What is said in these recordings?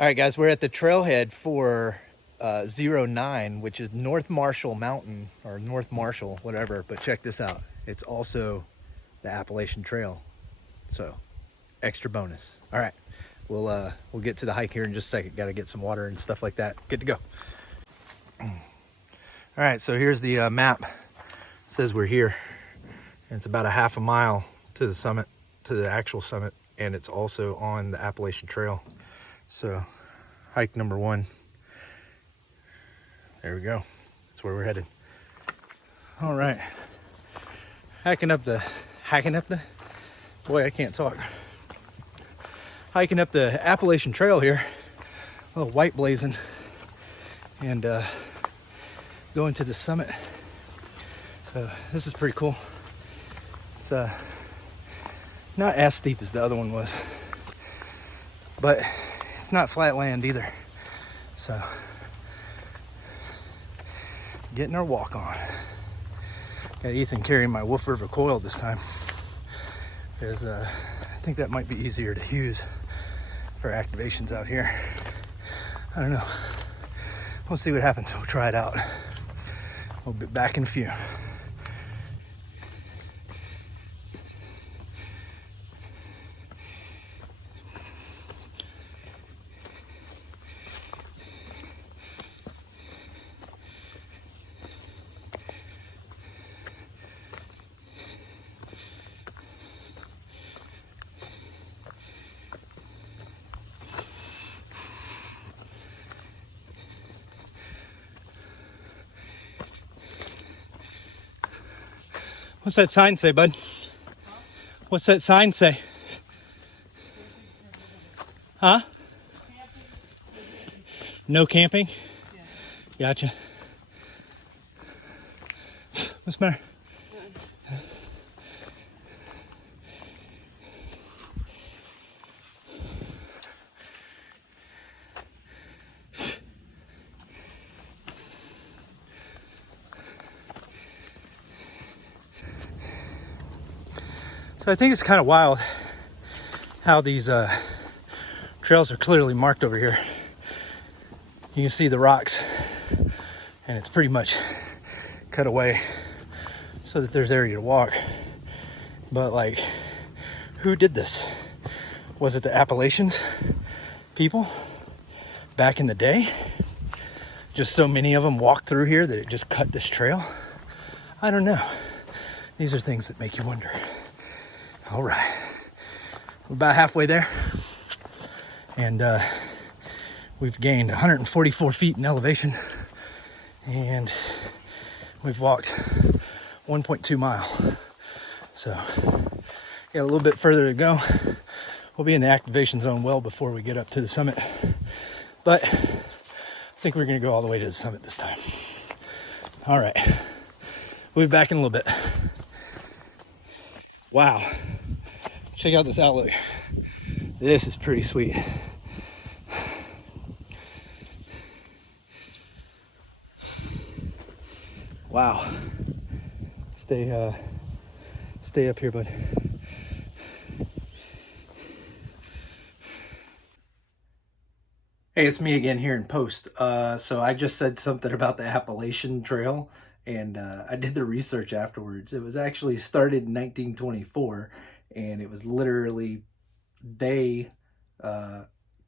All right, guys, we're at the trailhead for 09, which is North Marshall Mountain, or North Marshall, whatever. But check this out. It's also the Appalachian Trail. So, extra bonus. All right, we'll get to the hike here in just a second. Got to get some water and stuff like that. Good to go. All right, so here's the map. It says we're here. And it's about a half a mile to the summit, to the actual summit. And it's also on the Appalachian Trail. So, hike number 1. There we go. That's where we're headed. All right. Hiking up the, boy, I can't talk. Hiking up the Appalachian Trail here. A little white blazing. And going to the summit. So, this is pretty cool. It's not as steep as the other one was. But it's not flat land either. So, getting our walk on. Got Ethan carrying my Wolf River coil this time. Because I think that might be easier to use for activations out here. I don't know. We'll see what happens. We'll try it out. We'll be back in a few. What's that sign say, bud? What's that sign say? Huh? No camping? Gotcha. What's the matter? So I think it's kind of wild how these trails are clearly marked over here. You can see the rocks, and it's pretty much cut away so that there's area to walk. But like, who did this? Was it the Appalachians people back in the day? Just so many of them walked through here that it just cut this trail? I don't know. These are things that make you wonder. All right, we're about halfway there, and we've gained 144 feet in elevation, and we've walked 1.2 mile. So, got a little bit further to go. We'll be in the activation zone well before we get up to the summit, but I think we're gonna go all the way to the summit this time. All right, we'll be back in a little bit. Wow. Check out this outlook. This is pretty sweet. Wow. Stay up here, bud. Hey, it's me again here in post. So I just said something about the Appalachian Trail, and I did the research afterwards. It was actually started in 1924, and it was literally, they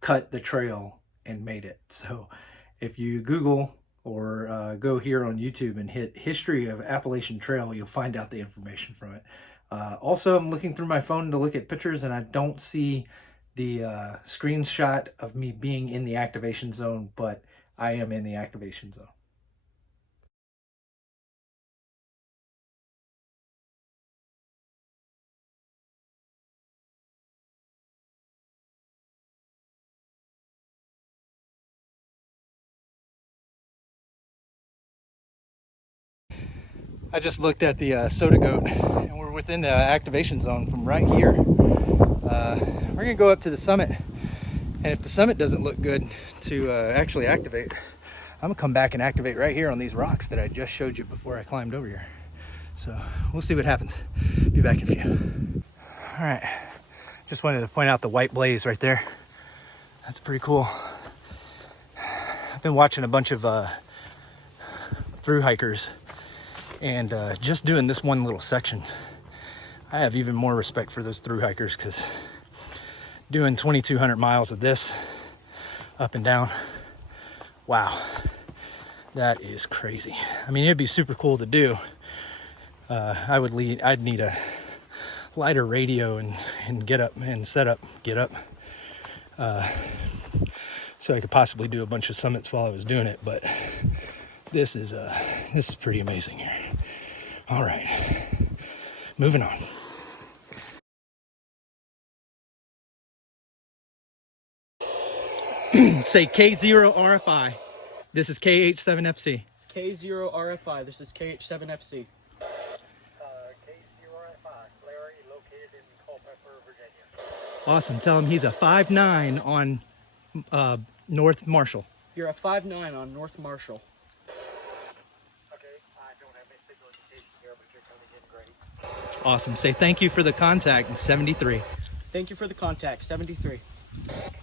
cut the trail and made it. So if you Google or go here on YouTube and hit History of Appalachian Trail, you'll find out the information from it. Also, I'm looking through my phone to look at pictures, and I don't see the screenshot of me being in the activation zone, but I am in the activation zone. I just looked at the Soda Goat, and we're within the activation zone from right here. We're gonna go up to the summit, and if the summit doesn't look good to actually activate, I'm gonna come back and activate right here on these rocks that I just showed you before I climbed over here. So we'll see what happens. Be back in a few. All right, just wanted to point out the white blaze right there. That's pretty cool. I've been watching a bunch of through hikers, and just doing this one little section, I have even more respect for those through hikers, because doing 2,200 miles of this up and down, wow, that is crazy. I mean, it'd be super cool to do. I'd need a lighter radio and get up and set up, so I could possibly do a bunch of summits while I was doing it. But this is pretty amazing here. All right, moving on. Say K0RFI. This is KH7FC. K0RFI. This is KH7FC. K0RFI. Larry, located in Culpeper, Virginia. Awesome. Tell him he's a 5'9" on North Marshall. You're a 5'9" on North Marshall. Okay, I don't have any signal indication here, but you're coming in great. Awesome. Say thank you for the contact in 73. Thank you for the contact, 73.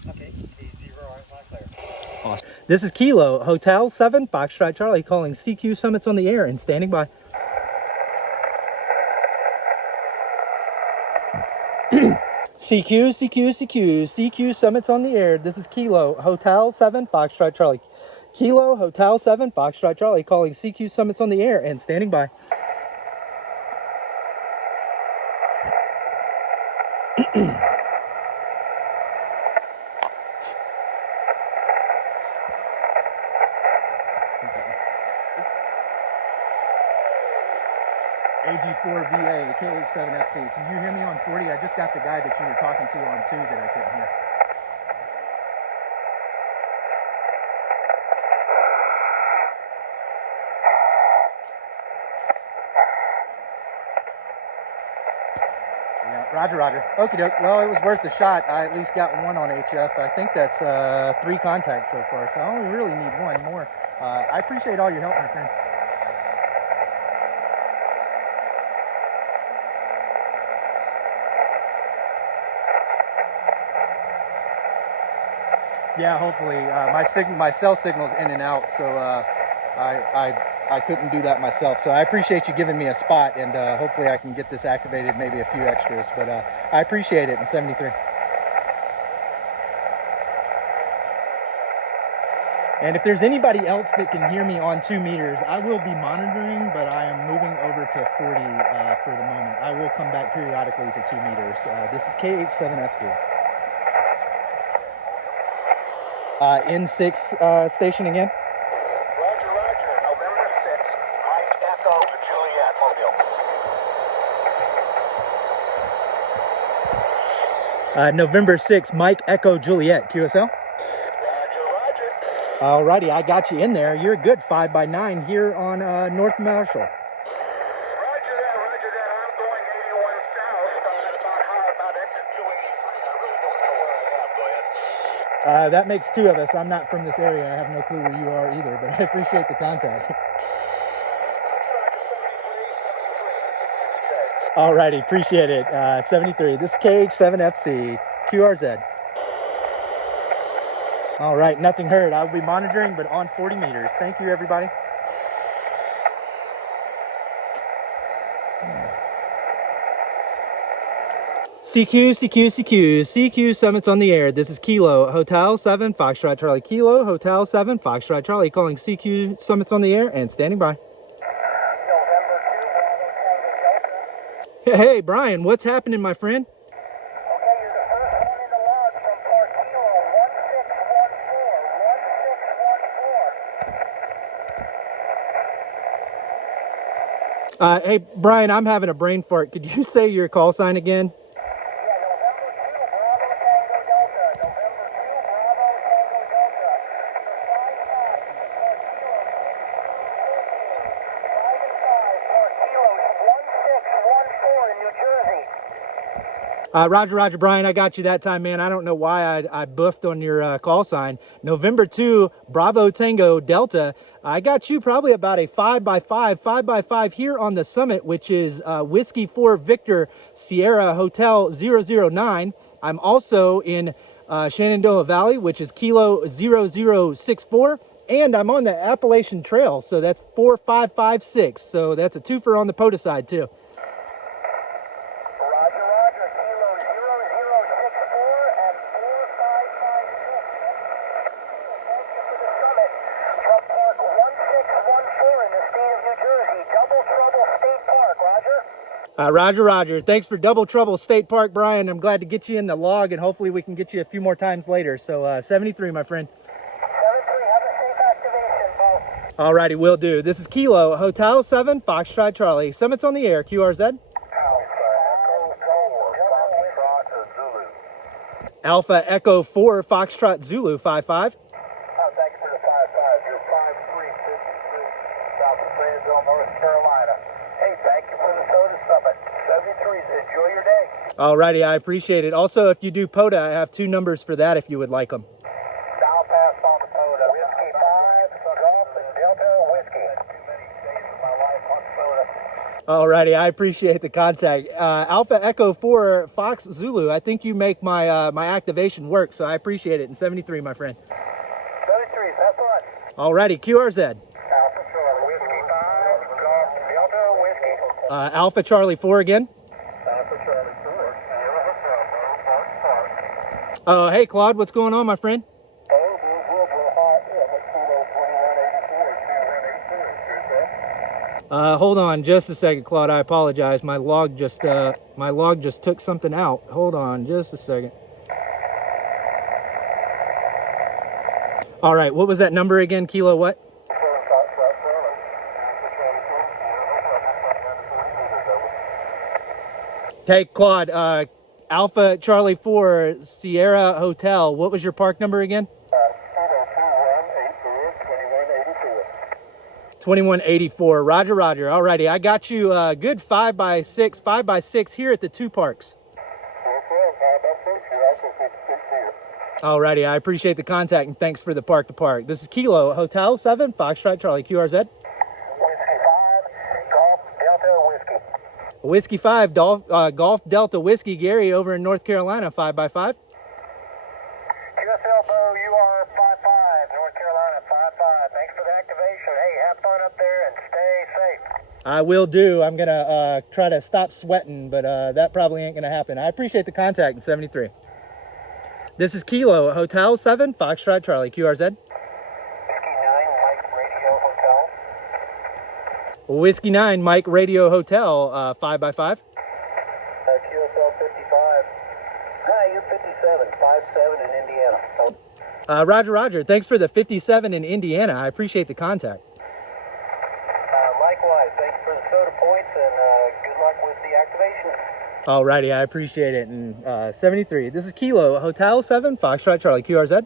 Okay, K0RFI, clear. Awesome. This is Kilo, Hotel 7, Foxtrot Charlie, calling CQ Summits on the air and standing by. CQ Summits on the air. This is Kilo, Hotel 7, Foxtrot Charlie. Kilo, Hotel 7, Foxtrot Charlie, calling CQ Summits on the air and standing by. AG4VA, KH7FC. Can you hear me on 40? I just got the guy that you were talking to on 2 that I couldn't hear. Yeah, roger. Okie doke. Well, it was worth the shot. I at least got one on HF. I think that's 3 contacts so far, so I only really need one more. I appreciate all your help, my friend. Yeah, hopefully. My cell signal's in and out, so I couldn't do that myself. So I appreciate you giving me a spot, and hopefully I can get this activated, maybe a few extras. But I appreciate it in 73. And if there's anybody else that can hear me on 2 meters, I will be monitoring, but I am moving over to 40 for the moment. I will come back periodically to 2 meters. This is KH7FC. N6 station again. Roger. November 6th, Mike Echo Juliet Mobile. November 6th, Mike Echo Juliet, QSO. Roger. Alrighty, I got you in there. You're a good 5x9 here on North Marshall. Roger that. I'm going 81 south, about exit 283. I really don't know where I am. Go ahead. That makes 2 of us. I'm not from this area. I have no clue where you are either, but I appreciate the contact. Alrighty, appreciate it. 73. This is KH7FC, QRZ. Alright, nothing heard. I'll be monitoring, but on 40 meters. Thank you, everybody. CQ Summits on the air. This is Kilo, Hotel 7, Foxtrot Charlie. Kilo, Hotel 7, Foxtrot Charlie, calling CQ Summits on the air and standing by. Hey, Brian, what's happening, my friend? Hey, Brian, I'm having a brain fart. Could you say your call sign again? Roger, Brian, I got you that time, man. I don't know why I buffed on your call sign. November 2, Bravo Tango Delta. I got you probably about a 5x5 here on the summit, which is Whiskey 4 Victor Sierra Hotel 009. I'm also in Shenandoah Valley, which is Kilo 0064. and I'm on the Appalachian Trail, so that's 4556. So that's a twofer on the POTA side too. Roger, Roger. Kilo 0064 and 4556. Thank you for the summit from Park 1614 in the state of New Jersey. Double Trouble State Park, Roger. Roger, Roger. Thanks for Double Trouble State Park, Brian. I'm glad to get you in the log, and hopefully we can get you a few more times later. So 73, my friend. 73, have a safe activation, Bo. Alrighty, will do. This is Kilo Hotel 7 Foxtrot Charlie. Summits on the air. QRZ. Alpha Echo 4 Foxtrot Zulu 55. Thank you for the 55. You're 5356 south of Shenandoah, North Carolina. Hey, thank you for the soda summit. 73. Enjoy your day. Alrighty, I appreciate it. Also, if you do POTA, I have 2 numbers for that if you would like them. I'll pass on the POTA. Whiskey 5, Golf and Delta Whiskey. Too many days of my life on POTA. Alrighty, I appreciate the contact. Alpha Echo 4 Fox Zulu. I think you make my my activation work, so I appreciate it. In 73, my friend. 73, that's one. Alrighty, QRZ. Alpha Charlie, Whiskey 5, Golf, Delta Whiskey. Alpha Charlie 4 again. Alpha Charlie 4, Sierra Hotel, Park. Oh, hey Claude, what's going on, my friend? Hold on just a second, Claude. I apologize. My log just took something out. Hold on just a second. All right, what was that number again? Kilo what? Hey, Claude, Alpha Charlie 4 Sierra Hotel. What was your park number again? 2184. Roger, Roger. Alrighty, I got you a good 5x6 here at the 2 parks. Alrighty, I appreciate the contact and thanks for the park to park. This is Kilo Hotel 7 Foxtrot Charlie QRZ. Whiskey 5, Golf Delta Whiskey. Whiskey 5 Golf Delta Whiskey Gary over in North Carolina 5x5. QSL Bo, you are 55, North Carolina 55. Thanks for the activation. Hey, have fun up there and stay safe. I will do. I'm gonna try to stop sweating, but that probably ain't gonna happen. I appreciate the contact in 73. This is Kilo Hotel 7 Foxtrot Charlie QRZ. Whiskey 9, Mike Radio Hotel. Whiskey 9 Mike Radio Hotel 5x5. QSL 55. Hi, you're 57, 57 in Indiana. Roger, Roger. Thanks for the 57 in Indiana. I appreciate the contact. Likewise, thanks for the soda points and good luck with the activation. Alrighty, I appreciate it. And 73. This is Kilo Hotel 7 Foxtrot Charlie QRZ.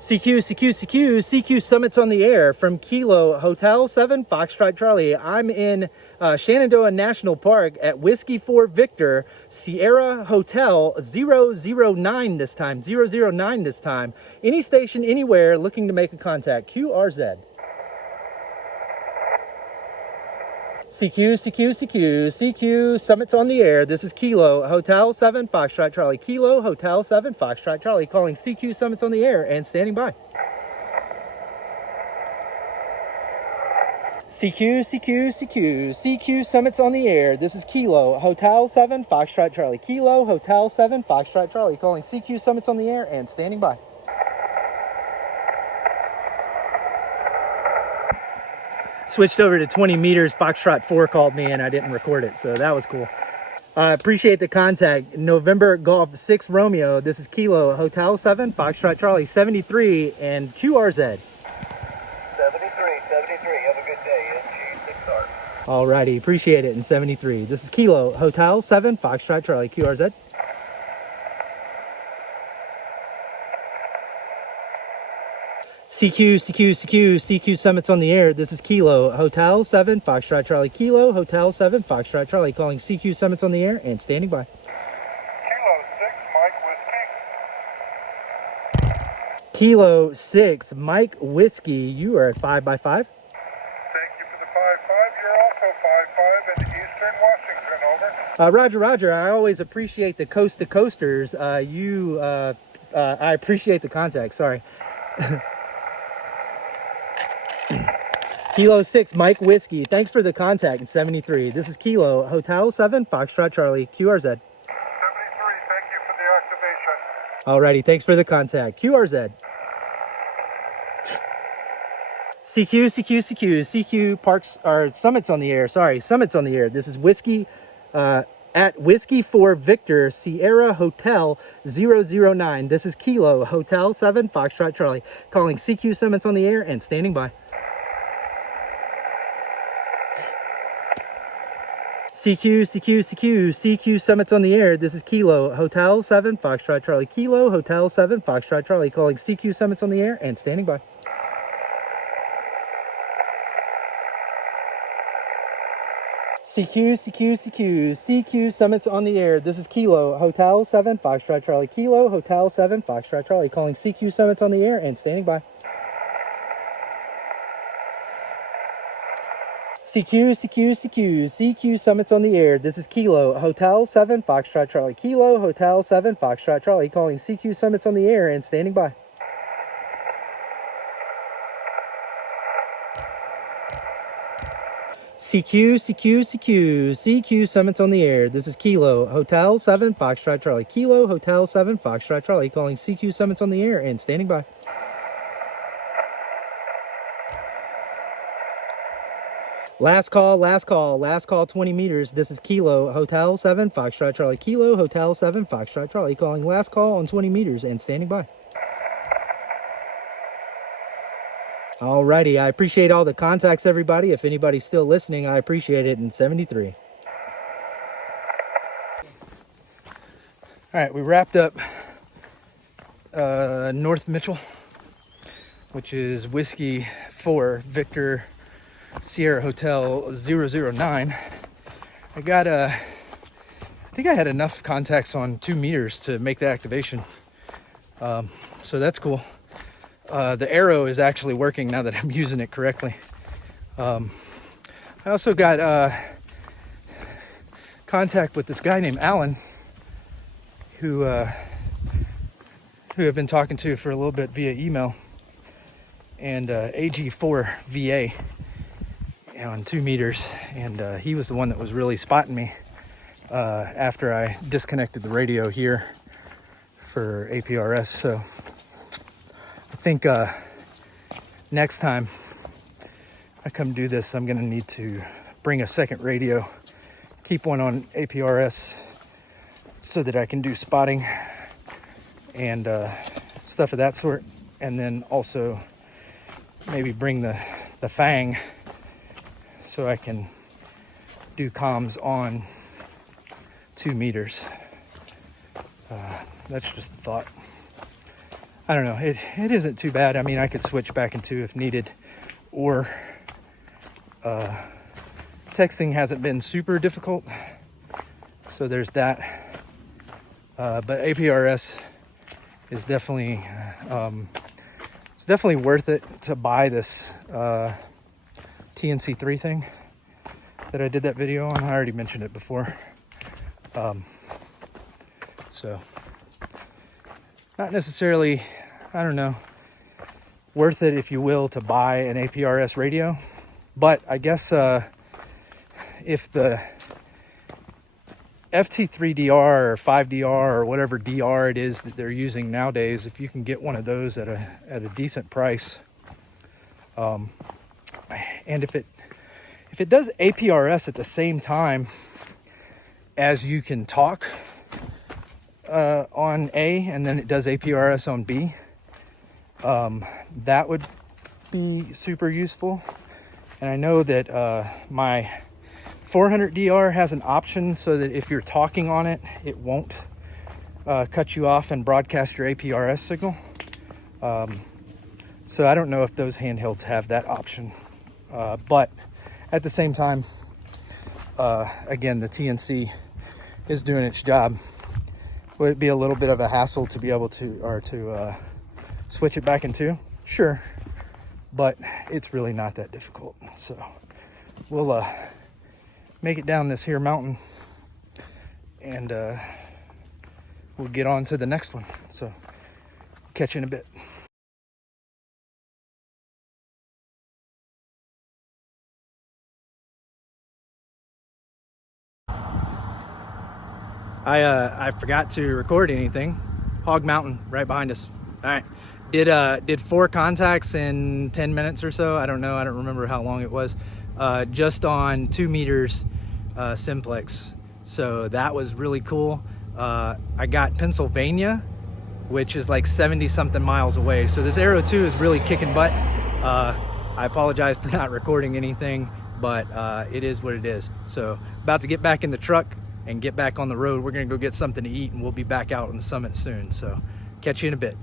CQ Summits on the air from Kilo Hotel 7 Foxtrot Charlie. I'm in Shenandoah National Park at Whiskey 4 Victor Sierra Hotel 009 this time. 009 this time. Any station, anywhere looking to make a contact. QRZ. CQ Summits on the air. This is Kilo Hotel 7 Foxtrot Charlie. Kilo Hotel 7 Foxtrot Charlie calling CQ Summits on the air and standing by. CQ Summits on the air. This is Kilo Hotel 7 Foxtrot Charlie. Kilo Hotel 7 Foxtrot Charlie calling CQ Summits on the air and standing by. Switched over to 20 meters. Foxtrot 4 called me and I didn't record it, so that was cool. Appreciate the contact. November Golf 6 Romeo. This is Kilo Hotel 7 Foxtrot Charlie 73 and QRZ. 73. Have a good day. SG6R. Alrighty, appreciate it in 73. This is Kilo Hotel 7 Foxtrot Charlie QRZ. CQ Summits on the air. This is Kilo Hotel 7 Foxtrot Charlie. Kilo Hotel 7 Foxtrot Charlie calling CQ Summits on the air and standing by. Kilo 6, Mike Whiskey. Kilo 6 Mike Whiskey. You are at 5x5. Thank you for the 55. You're also 55 in Eastern Washington, over. Roger, Roger. I always appreciate the coast to coasters. I appreciate the contact. Sorry. Kilo 6, Mike Whiskey. Thanks for the contact in 73. This is Kilo, Hotel 7, Foxtrot Charlie, QRZ. 73, thank you for the activation. Alrighty, thanks for the contact. QRZ. CQ Parks, or Summits on the air. Sorry, Summits on the air. This is Whiskey, at Whiskey 4 Victor Sierra Hotel 009. This is Kilo, Hotel 7, Foxtrot Charlie. Calling CQ Summits on the air and standing by. CQ Summits on the air. This is Kilo, Hotel 7, Foxtrot Charlie. Kilo, Hotel 7, Foxtrot Charlie. Calling CQ Summits on the air and standing by. CQ Summits on the air. This is Kilo, Hotel 7, Foxtrot Charlie. Kilo, Hotel 7, Foxtrot Charlie. Calling CQ Summits on the air and standing by. CQ Summits on the air. This is Kilo, Hotel 7, Foxtrot Charlie. Kilo, Hotel 7, Foxtrot Charlie. Calling CQ Summits on the air and standing by. CQ Summits on the air. This is Kilo, Hotel 7, Foxtrot Charlie. Kilo, Hotel 7, Foxtrot Charlie. Calling CQ Summits on the air and standing by. Last call, 20 meters. This is Kilo, Hotel 7, Foxtrot Charlie. Kilo, Hotel 7, Foxtrot Charlie. Calling last call on 20 meters and standing by. Alrighty, I appreciate all the contacts, everybody. If anybody's still listening, I appreciate it in 73. Alright, we wrapped up North Mitchell, which is Whiskey 4 Victor Sierra Hotel 009. I think I had enough contacts on 2 meters to make the activation. So that's cool. The arrow is actually working now that I'm using it correctly. I also got contact with this guy named Alan, who I've been talking to for a little bit via email, and AG4VA on 2 meters, and he was the one that was really spotting me after I disconnected the radio here for APRS. So I think next time I come do this, I'm gonna need to bring a second radio, keep one on APRS so that I can do spotting and stuff of that sort, and then also maybe bring the Fang so I can do comms on 2 meters. That's just a thought. I don't know, it isn't too bad. I mean, I could switch back and 2 if needed, or texting hasn't been super difficult, so there's that. But APRS is definitely it's definitely worth it to buy this TNC3 thing that I did that video on. I already mentioned it before. So not necessarily, I don't know, worth it, if you will, to buy an APRS radio. But I guess if the FT3DR or 5DR or whatever DR it is that they're using nowadays, if you can get one of those at a decent price, and if it does APRS at the same time as you can talk on A, and then it does APRS on B, that would be super useful. And I know that my 400DR has an option so that if you're talking on it, it won't cut you off and broadcast your APRS signal. So I don't know if those handhelds have that option. But at the same time, again, the TNC is doing its job. Would it be a little bit of a hassle to be able to switch it back in 2? Sure, but it's really not that difficult. So we'll make it down this here mountain and we'll get on to the next one. So catch you in a bit. I forgot to record anything. Hog Mountain right behind us. All right, did 4 contacts in 10 minutes or so. I don't know, I don't remember how long it was. Just on 2 meters simplex, so that was really cool. I got Pennsylvania, which is like 70 something miles away, so this Arrow 2 is really kicking butt. I apologize for not recording anything, but it is what it is. So about to get back in the truck and get back on the road. We're gonna go get something to eat, and we'll be back out on the summit soon. So catch you in a bit.